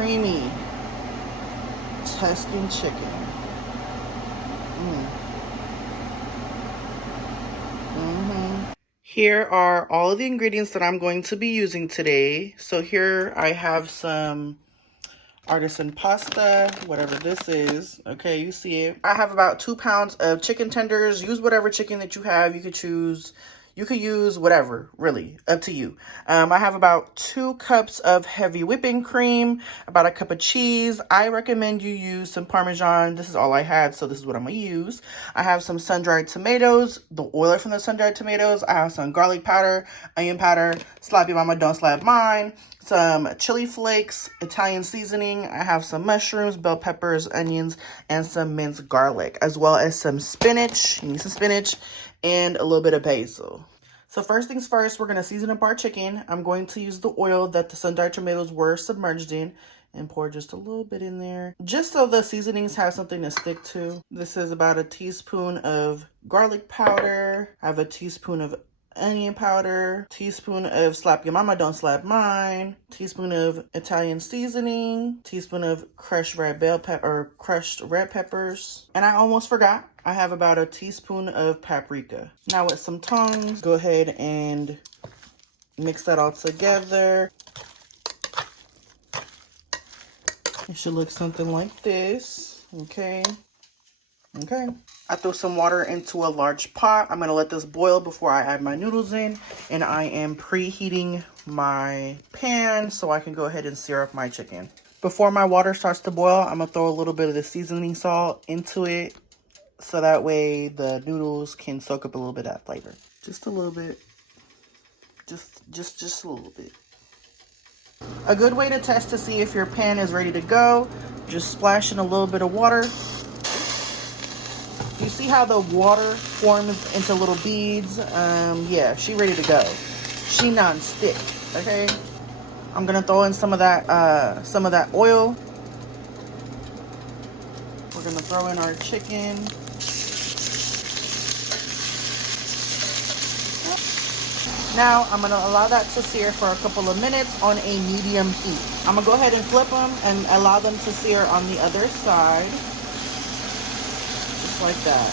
creamy Tuscan chicken. Here are all of the ingredients that I'm going to be using today. So here I have some artisan pasta, whatever this is. Okay, you see it. I have about 2 pounds of chicken tenders. Use whatever chicken that you have. You could use whatever, really, up to you. I have about 2 cups of heavy whipping cream, about a cup of cheese. I recommend you use some Parmesan. This is all I had, so this is what I'm gonna use. I have some sun-dried tomatoes, the oil from the sun-dried tomatoes. I have some garlic powder, onion powder, slap your mama, don't slap mine. Some chili flakes, Italian seasoning. I have some mushrooms, bell peppers, onions, and some minced garlic, as well as some spinach. You need some spinach and a little bit of basil. So first things first, we're going to season up our chicken. I'm going to use the oil that the sun-dried tomatoes were submerged in and pour just a little bit in there, just so the seasonings have something to stick to. This is about a teaspoon of garlic powder. I have a teaspoon of onion powder, teaspoon of slap ya mama, don't slap mine, teaspoon of Italian seasoning, teaspoon of crushed red peppers, and I almost forgot, I have about a teaspoon of paprika. Now with some tongs, go ahead and mix that all together. It should look something like this. Okay. I threw some water into a large pot. I'm going to let this boil before I add my noodles in. And I am preheating my pan so I can go ahead and sear up my chicken. Before my water starts to boil, I'm going to throw a little bit of the seasoning salt into it, so that way the noodles can soak up a little bit of that flavor. Just a little bit. Just a little bit. A good way to test to see if your pan is ready to go, just splash in a little bit of water. You see how the water forms into little beads? Yeah, she ready to go. She non-stick, okay? I'm gonna throw in some of that oil. We're gonna throw in our chicken. Now, I'm gonna allow that to sear for a couple of minutes on a medium heat. I'm gonna go ahead and flip them and allow them to sear on the other side. Like that.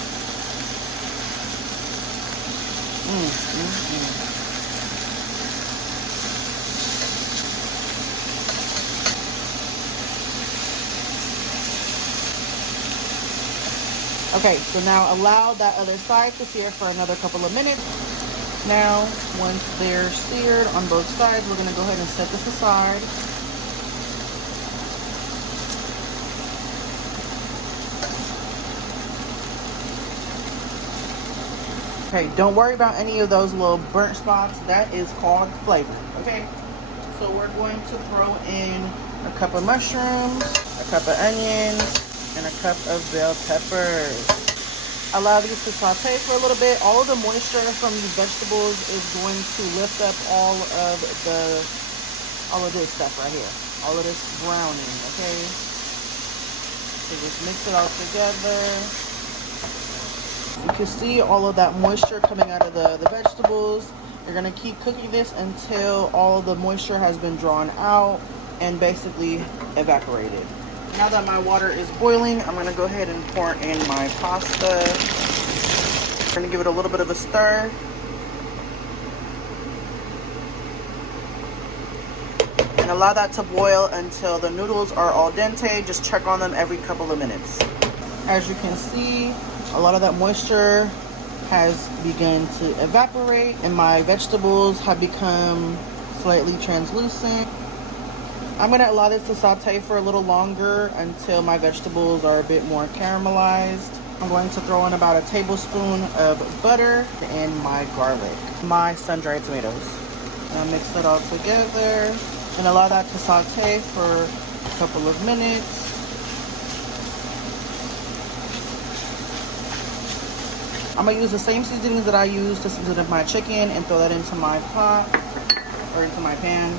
Okay, so now allow that other side to sear for another couple of minutes. Now, once they're seared on both sides, we're going to go ahead and set this aside. Okay, don't worry about any of those little burnt spots. That is called flavor, okay? So we're going to throw in a cup of mushrooms, a cup of onions, and a cup of bell peppers. Allow these to saute for a little bit. All of the moisture from these vegetables is going to lift up all of this stuff right here. All of this browning, okay? So just mix it all together. You can see all of that moisture coming out of the vegetables. You're going to keep cooking this until all the moisture has been drawn out and basically evaporated. Now that my water is boiling, I'm going to go ahead and pour in my pasta. I'm going to give it a little bit of a stir. And allow that to boil until the noodles are al dente. Just check on them every couple of minutes. As you can see, a lot of that moisture has begun to evaporate and my vegetables have become slightly translucent. I'm going to allow this to saute for a little longer until my vegetables are a bit more caramelized. I'm going to throw in about a tablespoon of butter and my garlic, my sun-dried tomatoes. Now mix it all together and allow that to saute for a couple of minutes. I'm going to use the same seasonings that I used to season up my chicken and throw that into my pot or into my pan.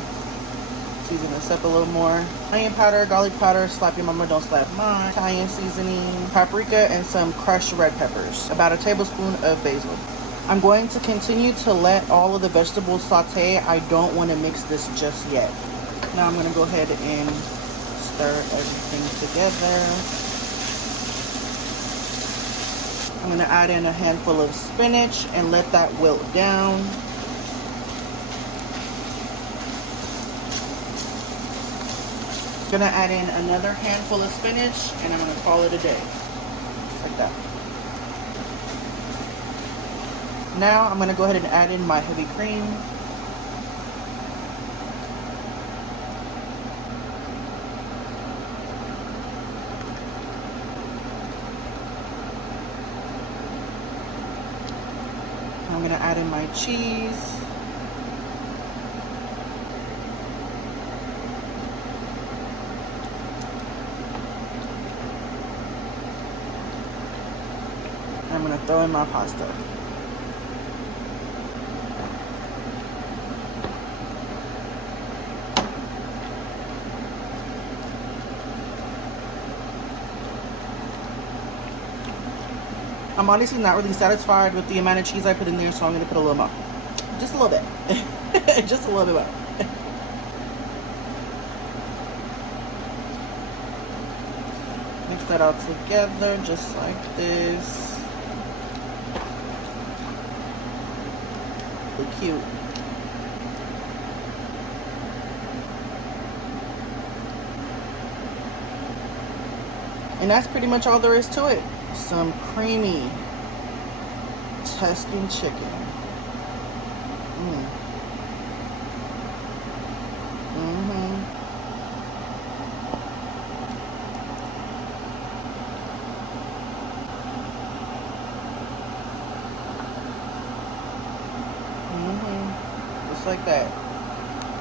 Season this up a little more. Onion powder, garlic powder, slap your mama, don't slap mine. Italian seasoning, paprika, and some crushed red peppers. About a tablespoon of basil. I'm going to continue to let all of the vegetables saute. I don't want to mix this just yet. Now I'm going to go ahead and stir everything together. I'm going to add in a handful of spinach and let that wilt down. I'm going to add in another handful of spinach and I'm going to call it a day. Just like that. Now I'm going to go ahead and add in my heavy cream. I'm going to add in my cheese. I'm going to throw in my pasta. I'm honestly not really satisfied with the amount of cheese I put in there, so I'm going to put a little more. Just a little bit. Just a little bit more. Mix that all together just like this. Look cute. And that's pretty much all there is to it. Some creamy Tuscan chicken. Just like that.